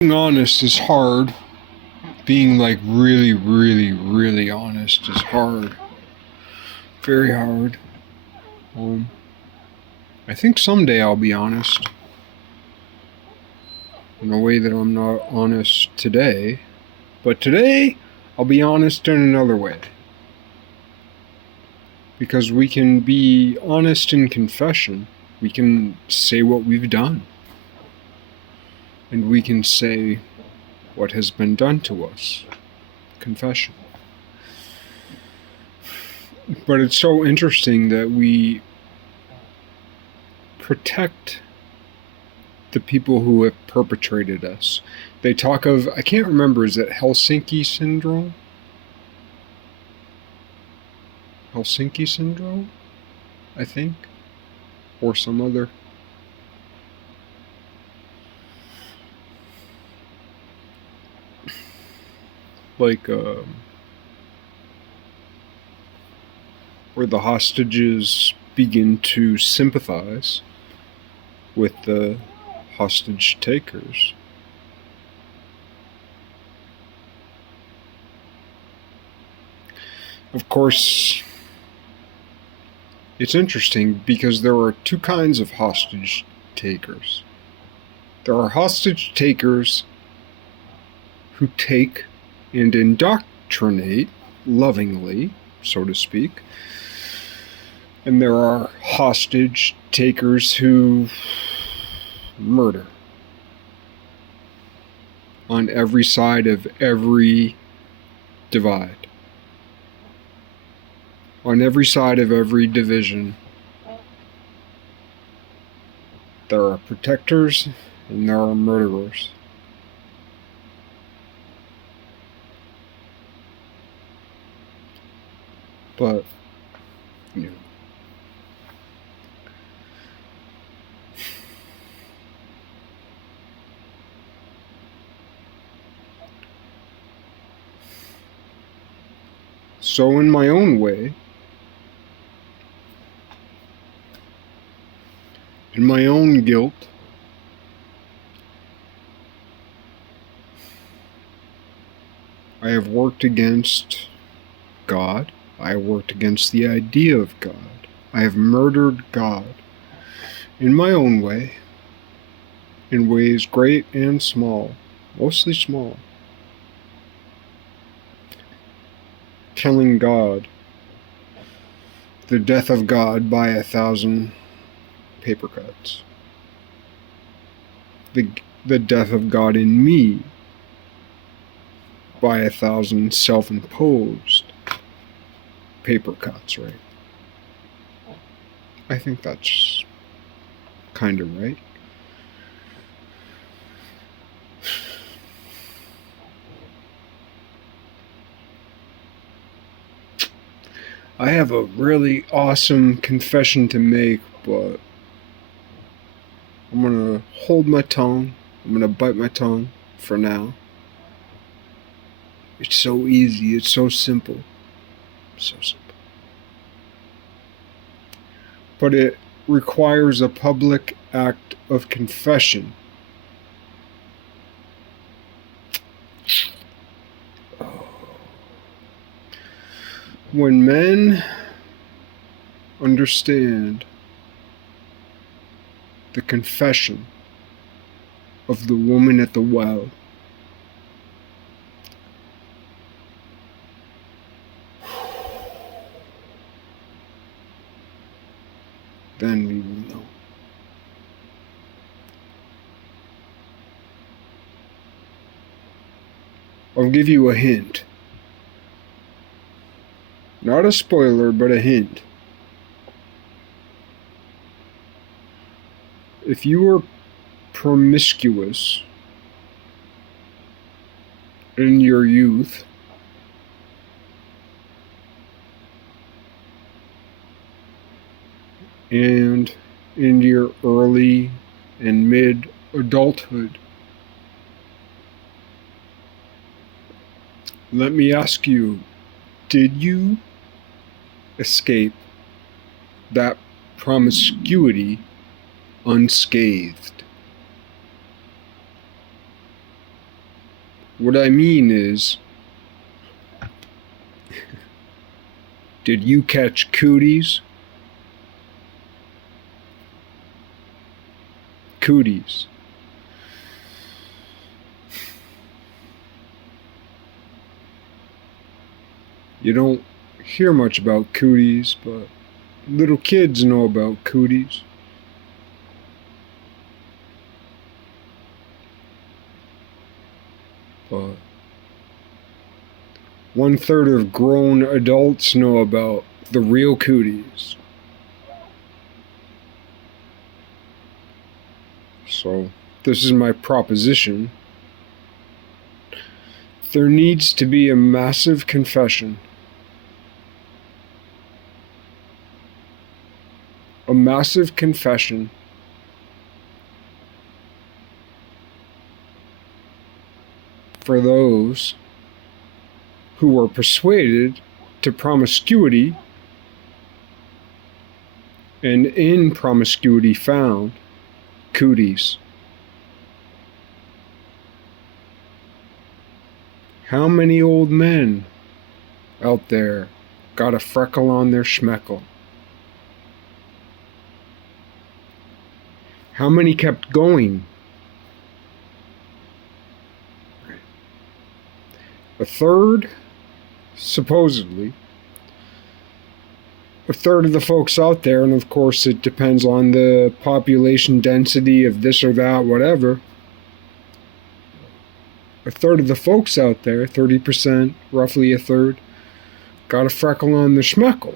Being honest is hard. Being like really, really, really honest is hard. Very hard. Um, I think someday I'll be honest in a way that I'm not honest today. But today, I'll be honest in another way. Because we can be honest in confession. We can say what we've done. And we can say what has been done to us. Confession. But it's so interesting that we protect the people who have perpetrated us. They talk of, I can't remember, is it Helsinki syndrome? Helsinki syndrome, I think? Or some other. Like, where the hostages begin to sympathize with the hostage takers. Of course, it's interesting because there are two kinds of hostage takers. There are hostage takers who take and indoctrinate lovingly, so to speak. And there are hostage takers who murder on every side of every divide. On every side of every division, there are protectors and there are murderers. But, you know, so in my own way, in my own guilt, I have worked against God. I have worked against the idea of God. I have murdered God in my own way, in ways great and small, mostly small. Killing God, the death of God by 1,000 paper cuts. The death of God in me by 1,000 self-imposed paper cuts, right? I think that's kind of right. I have a really awesome confession to make, but I'm gonna hold my tongue. I'm gonna bite my tongue for now. It's so easy. It's so simple. So simple. But it requires a public act of confession. When men understand the confession of the woman at the well, then we will know. I'll give you a hint. Not a spoiler, but a hint. If you were promiscuous in your youth, and in your early and mid adulthood, let me ask you, did you escape that promiscuity unscathed? What I mean is, did you catch cooties? Cooties. You don't hear much about cooties, but little kids know about cooties. But 1/3 of grown adults know about the real cooties. So, this is my proposition. There needs to be a massive confession. A massive confession for those who were persuaded to promiscuity and in promiscuity found cooties. How many old men out there got a freckle on their schmeckle? How many kept going? A third, supposedly, a third of the folks out there, and of course it depends on the population density of this or that, whatever. A third of the folks out there, 30%, roughly a third, got a freckle on their schmeckle.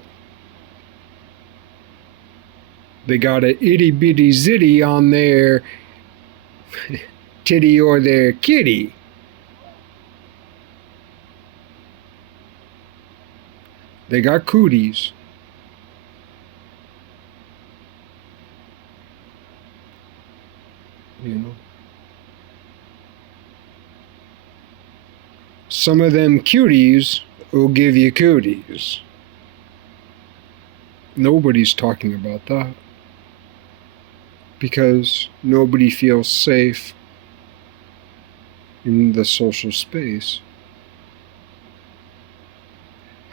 They got a itty bitty zitty on their titty or their kitty. They got cooties. You know. Some of them cuties will give you cooties. Nobody's talking about that. Because nobody feels safe in the social space.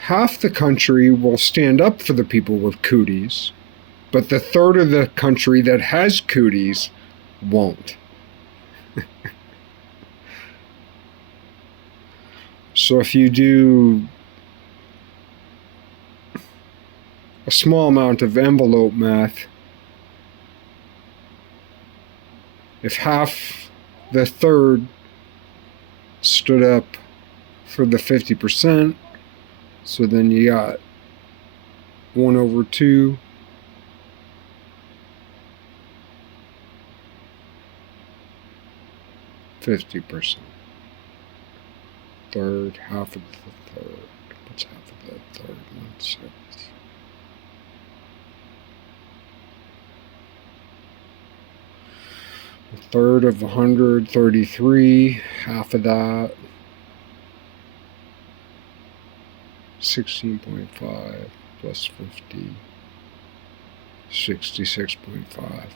Half the country will stand up for the people with cooties, but the third of the country that has cooties won't. So if you do a small amount of envelope math, if half the third stood up for the 50%, so then you got 1/2, 50%. Third, half of the third. What's half of the third? 1/6. A third of 133, half of that, 16.5 plus 50, 66.5.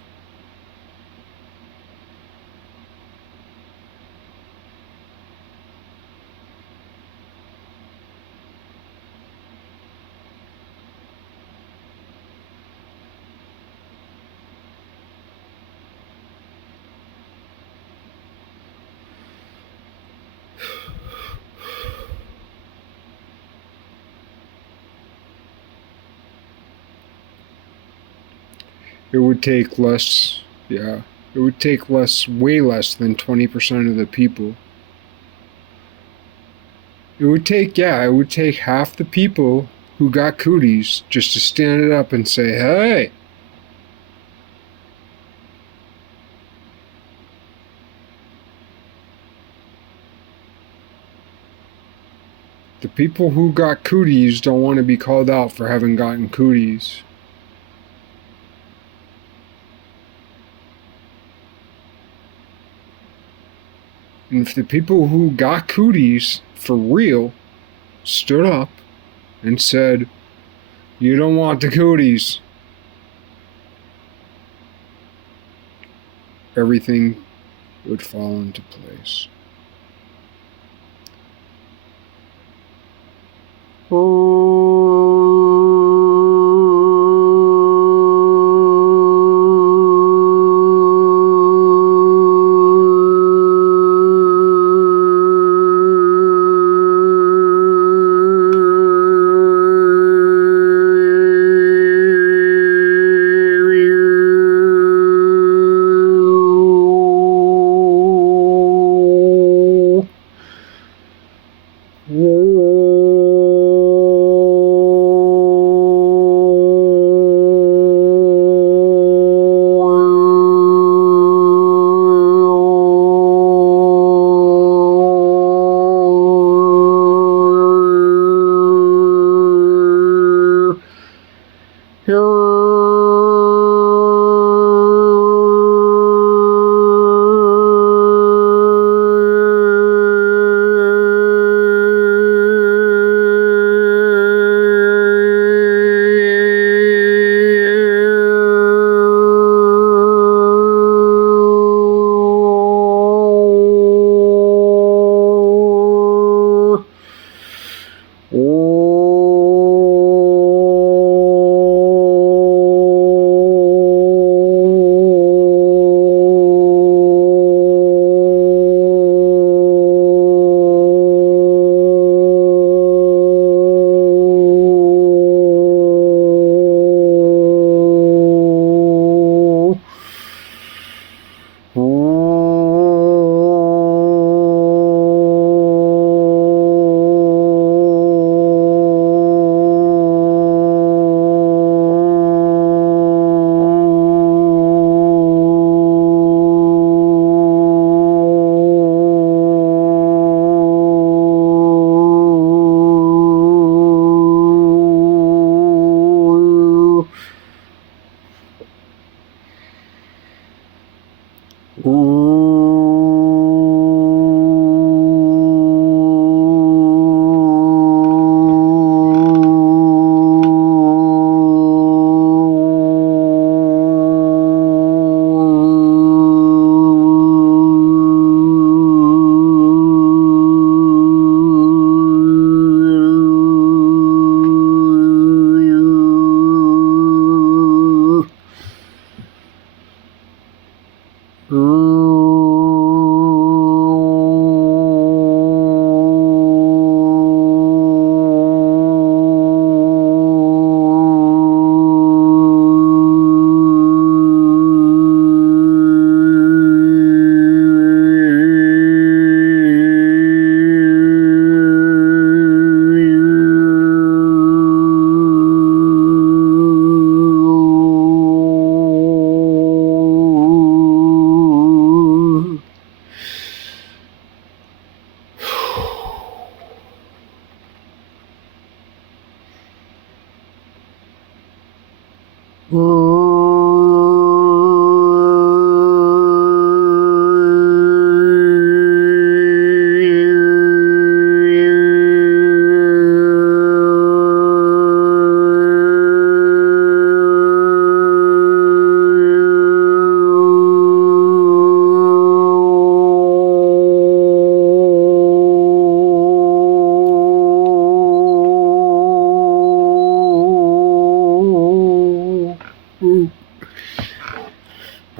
It would take less, it would take way less than 20% of the people. It would take half the people who got cooties just to stand it up and say, hey, the people who got cooties don't want to be called out for having gotten cooties. And if the people who got cooties for real stood up and said, you don't want the cooties, everything would fall into place.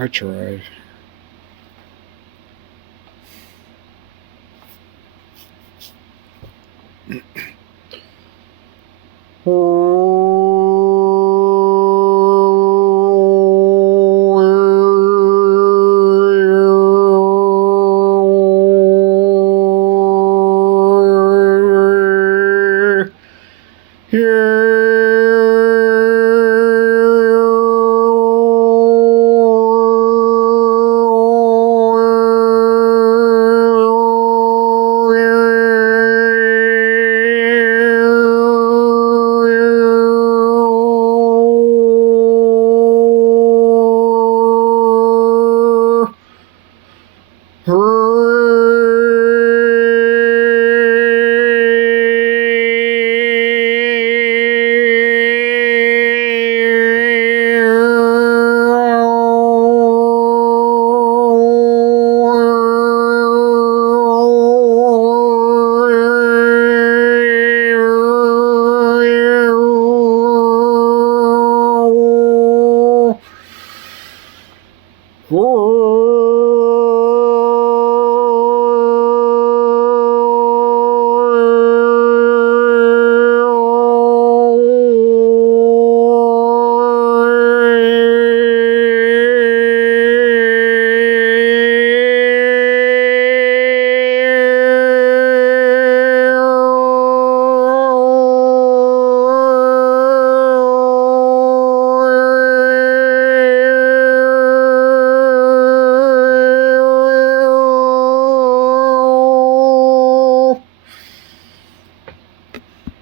I tried. Whoa.